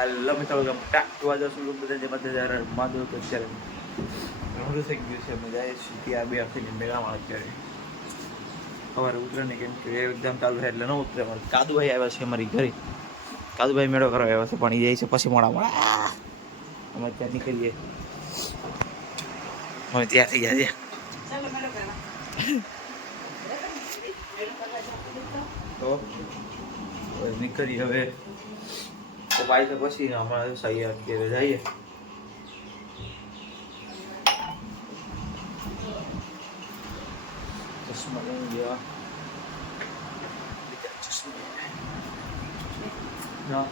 હાલ મિત્રો જશું બધા તો અત્યારે ઘણું થઈ ગયું છે અમે જાય છીએ ત્યાં બે આખીને મેળામાં અત્યારે સવારે ઉતરે ને કેમ કે એકદમ ચાલુ થાય એટલે ન ઉતરે અમારે કાદુભાઈ આવ્યા છે અમારી ઘરે કાદુભાઈ મેળો કરવા આવ્યા છે પણ એ જાય છે પછી મોડા મોડા અમે ત્યાં નીકળીએ અમે ત્યાં થઈ ગયા છે તો નીકળી હવે તો પાઈ તો પછી હમણાં સહી અત્યારે જઈએ. ચશ્મા લઈ ગયા. ના.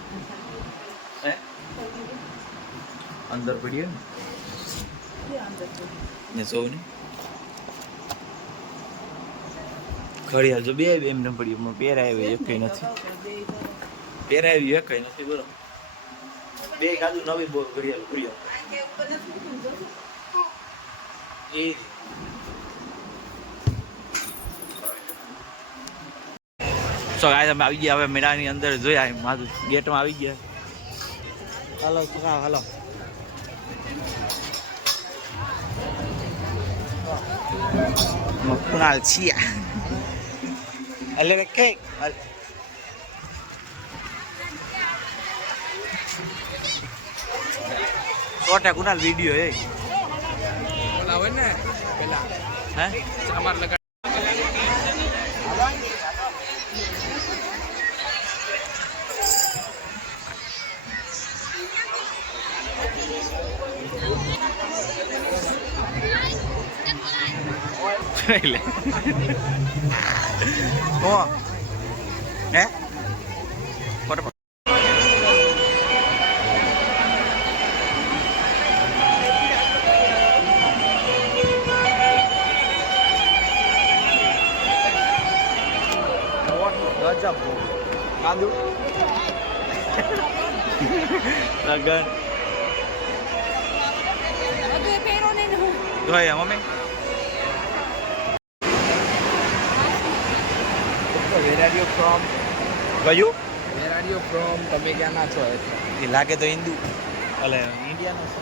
અંદર પડીએ ને? ને સૌ ને ઘડિયાળ જો બે એમને પડ્યું પહેરાય એવું કઈ નથી. પહેરાવી એક નથી બોલો બે કાજુ નવી બો ઘડિયાળ ઘડિયાળ. એ સો ગાય અમે આવી ગયા, હવે મેળાની અંદર જોયા એમ. મારું ગેટમાં આવી ગયા. હાલો સુકા હાલો. કુણાલ છીએ. એટલે કે સોટા કુણાલ વીડિયો એ ઓલા હોય ને પેલા હે ચામાર લગા એટલે કોણ હે ફોટો કાદુ લગન જોઈએ mummy where are you from કયું વેર આર યુ ફ્રોમ તમે ક્યાં ના છો એ લાગે તો હિન્દુ. એટલે ઇન્ડિયાનો છો.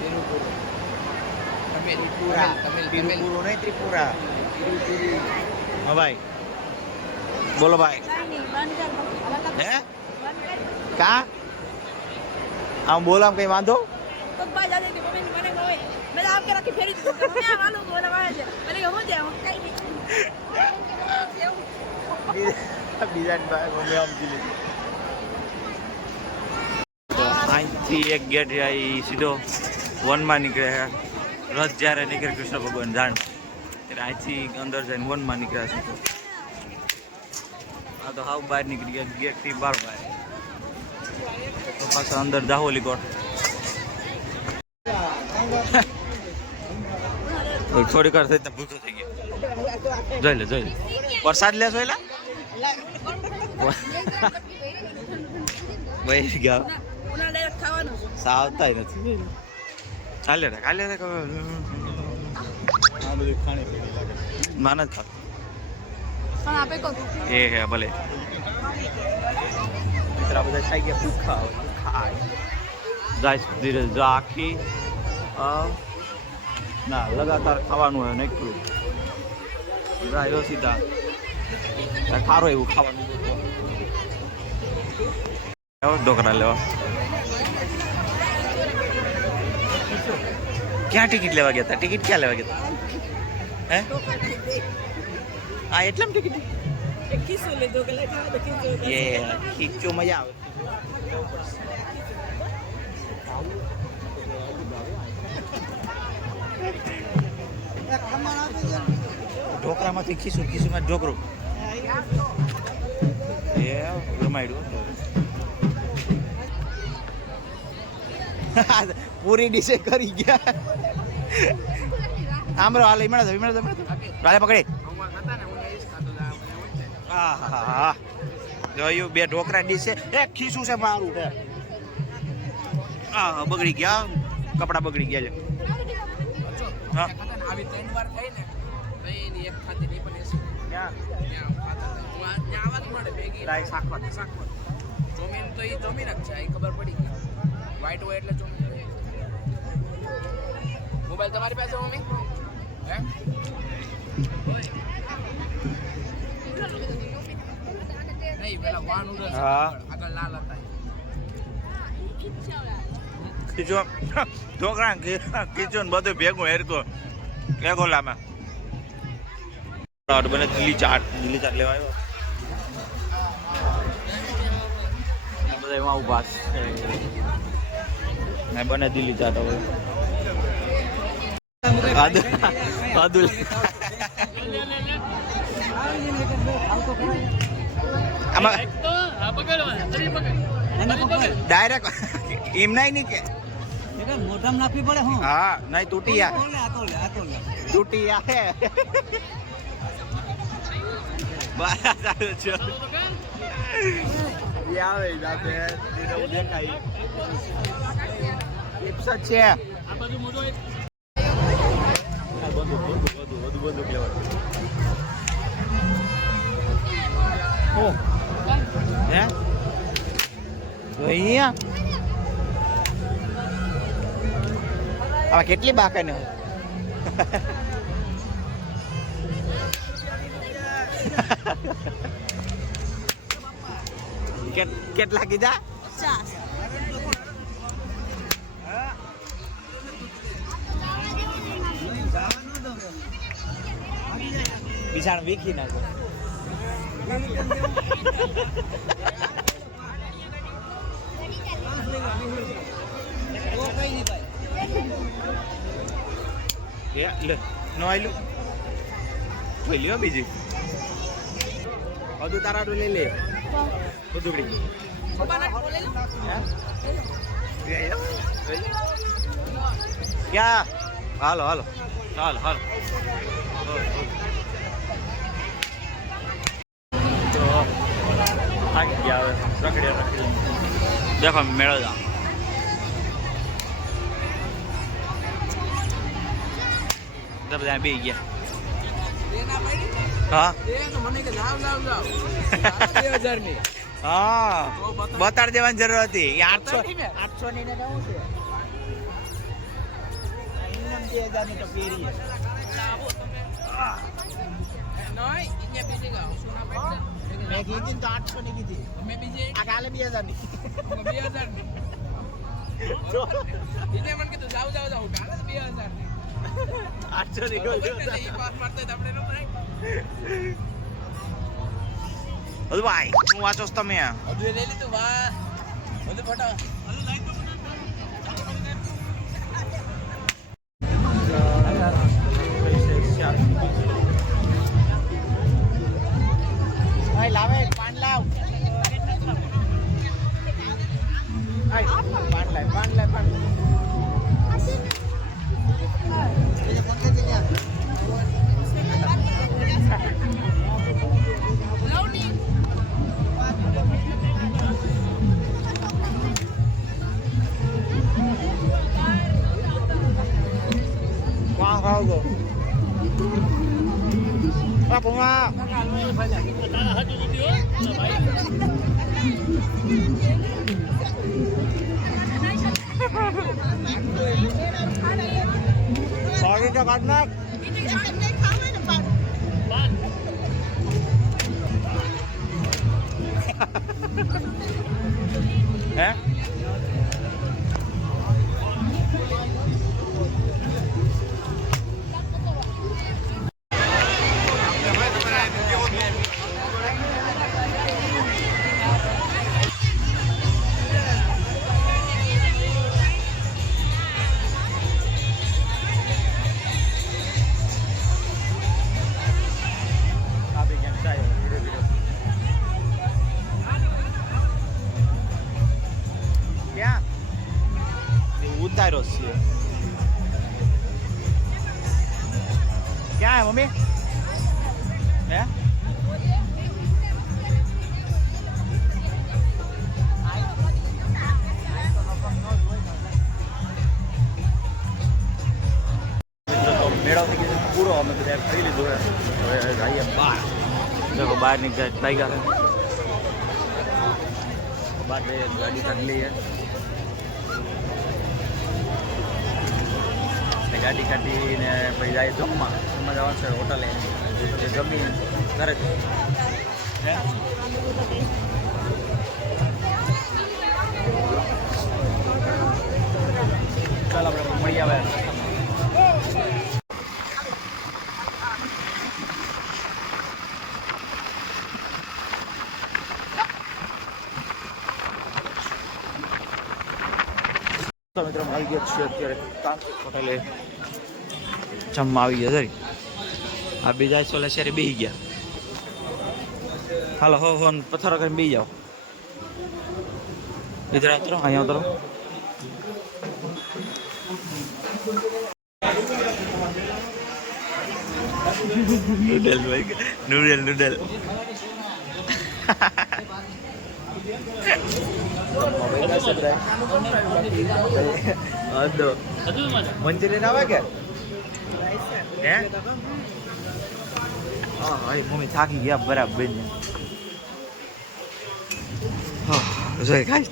તિરુપુર. તમિલ તમિલ તમિલ. તમિલ તિરુપુરો નહીં ત્રિપુરા. હા ભાઈ. બોલો ભાઈ. હે? કા? આમ બોલો આમ કઈ વાંધો બીજા મમ્મી આમ જીલી અહીંથી એક ગેટ સીધો વનમાં નીકળે રથ જ્યારે નીકળે કૃષ્ણ ભગવાન જાણ. ત્યારે અહીંથી અંદર જઈને વનમાં નીકળ્યા છે. આ તો હાવ બહાર નીકળી ગયા ગેટથી બહાર બહાર. તો પાછા અંદર દાહોલી કોટ. થોડીક વાર થઈ ભૂખો થઈ ગયો. જોઈ લે જોઈ લે. વરસાદ લેશો એલા ભાઈ ગયા સાવતા નથી. ચાલે રે કાલે રે. આ ખાણી માન જ ખાવ એ હે ભલે. મિત્ર બધા ખાઈ ગયા ભૂખા ખાય જાય છે જો આખી ના લગાતાર ખાવાનું હોય નીકળું. રાયો સીધા. ખારો એવું ખાવાનું લેવા ઢોકળા લેવા. ક્યાં ટિકિટ લેવા ગયા હતા? ટિકિટ ક્યાં લેવા ગયા હતા? હે? હા એટલામાં ટિકિટ એ ખીચું મજા આવે. ઢોકરામાંથી ખીસું ખીસુમાં ઢોકરું એ રમાડ્યું પૂરી ડીશે કરી ગયા. આમરો હાલ હિમણા હિમણા હાલે પકડી. હા હા હા જોયું, બે ઢોકરા છે. એ ખીસું છે મારું છે હા બગડી ગયા કપડા બગડી ગયા છે. આવી ત્રણ વાર થઈ ને એની એક ખાતી નહીં પણ એસી ત્યાં આવવાનું મળે ભેગી લાય શાકભાત. શાકભાત. ચોમીન તો એ ચોમીન જ છે એ ખબર પડી ગઈ વ્હાઈટ હોય એટલે ચોમીન મોબાઈલ તમારી પાસે, મમ્મી? હે? નહીં પેલા વાન ઉડે છે હા. આગળ આગળ લાલ હતા ખીચો છોકરા ખીચો ને બધું ભેગું હેરકો કે ગોલામાં બને લીલી ચાટ લીલી ચાટ લેવા આવ્યો. બધા એમાં છે. ને બને દિલ્હી ચાટ હવે. આદુ આદુ ડાયરેક્ટ એમ નહીં કે. મોઢામાં નાખવી પડે હું હા નહીં, તૂટી આ તૂટી આ હે બારા ચાલુ છે આવે જાતે દેખાય ટિપ્સ છે આ બધું બધું બધું બધું બધું લેવાનું ઓ હે. તો અહીંયા આમાં કેટલી બાકાને કેટ- કેટલા કીધા બિસાણ વીખી નાખો તો કઈ નહીં ભાઈ એ લે નો આયલું કોઈ લ્યો બીજી. બધું તારા લઈ લે. બધું ક્યાં? હાલો હાલો. હાલો હાલો તો દેખો મેળો બે ગયા હા હા બતાડ દેવાની જરૂર હતી આઠસો. આઠસો ની ને છે તો આઠસો ની કીધી. મેં બીજી આ કાલે બે હજારની બે હજારની એટલે મને કીધું જાવ જાવ જાવ કાલે બે હજારની આઠસો ની. હજુ ભાઈ હું વાંચો તમે? હજુ લઈ લીધું. વાહ. બધું ફટા લાવે Sorry cho bạn nát. ઉતાર્યો છે ક્યાં હે મમ્મી હે મિત્રો તો મેળો થઈ ગયો છે પૂરો અમે બધા ખાઈ લીધું હે હવે જઈએ બહાર દેખો બહાર નીકળ્યા ભાઈ ગયા બહાર જઈએ ગાડી કાઢી લઈએ ગાડી કાઢીને પછી જાય જમવા જમવા જવાનું છે હોટલે પછી જમી ઘરે? ચાલ આપણે મળી આવે. મિત્રો, આવી ગયા છીએ અત્યારે તાંત્રિક હોટલે જમવા આવી ગયા સરી આ બીજા સોલે શેરે બેસી ગયા. હાલો હો હો પથ્થરો કરીને બેસી જાઓ. ઇધર ઉતરો અહીંયા ઉતરો નૂડલ ભાઈ નૂડલ નૂડલ મંચુરિયન આવે કે? હે? હા ભાઈ મમ્મી થાકી ગયા બરાબર બેન. જોઈ ખાઈ.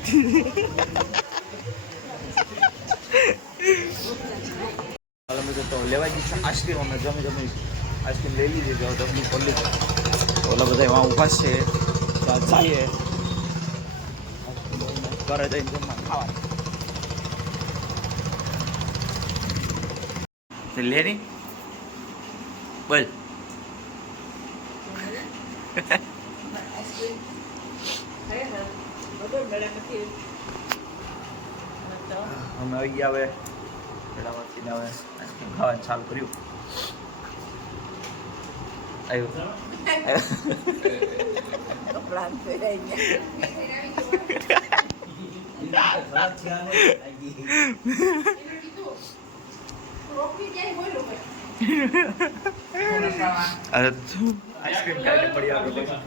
તો લેવા ગઈ આઈસ્ક્રીમ. અમે જમી જમી આઈસ્ક્રીમ લઈ લીધી તકલીફ પડી ઓલા બધા એમાં ઊભા છે ત્યાં જઈએ ઘરે જઈને જમવા ખાવા તે લે ની બોલ. અમે આવી ગયા હવે. પેલા વખતે હવે આઈસ્ક્રીમ ખાવાનું ચાલુ કર્યું. આવ્યું. અરે તું આઈસ્ક્રીમ ખાઈને પડી આપણે